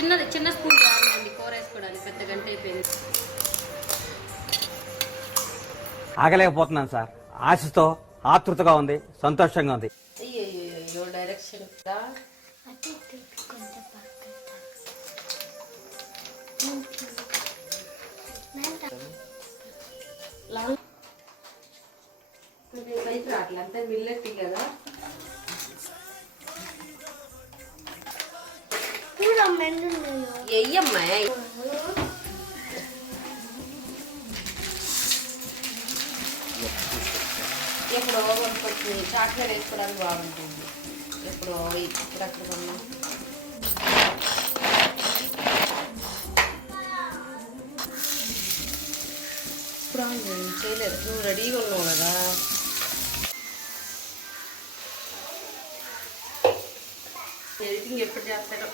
చిన్న స్పూన్ కావాలండి కూర వేసుకోవడానికి, పెద్ద గంట అయిపోయింది. ఆగలేకపోతున్నాను సార్, ఆశతో ఆతృతగా ఉంది, సంతోషంగా ఉంది. అయ్యో డైరెక్షన్ అట్లంతా మిల్లెట్టి కదా. ఎయ్యమ్మా ఎప్పుడో కొనుక్కొచ్చి చాక్లెట్ వేసుకోవడానికి బాగుంటుంది. ఎప్పుడో ఇక్కడ కొన్నా. ఇప్పుడు చేయలేదు, నువ్వు రెడీగా ఉన్నావు కదా. ఎడిటింగ్ ఎప్పుడు చేస్తాడో.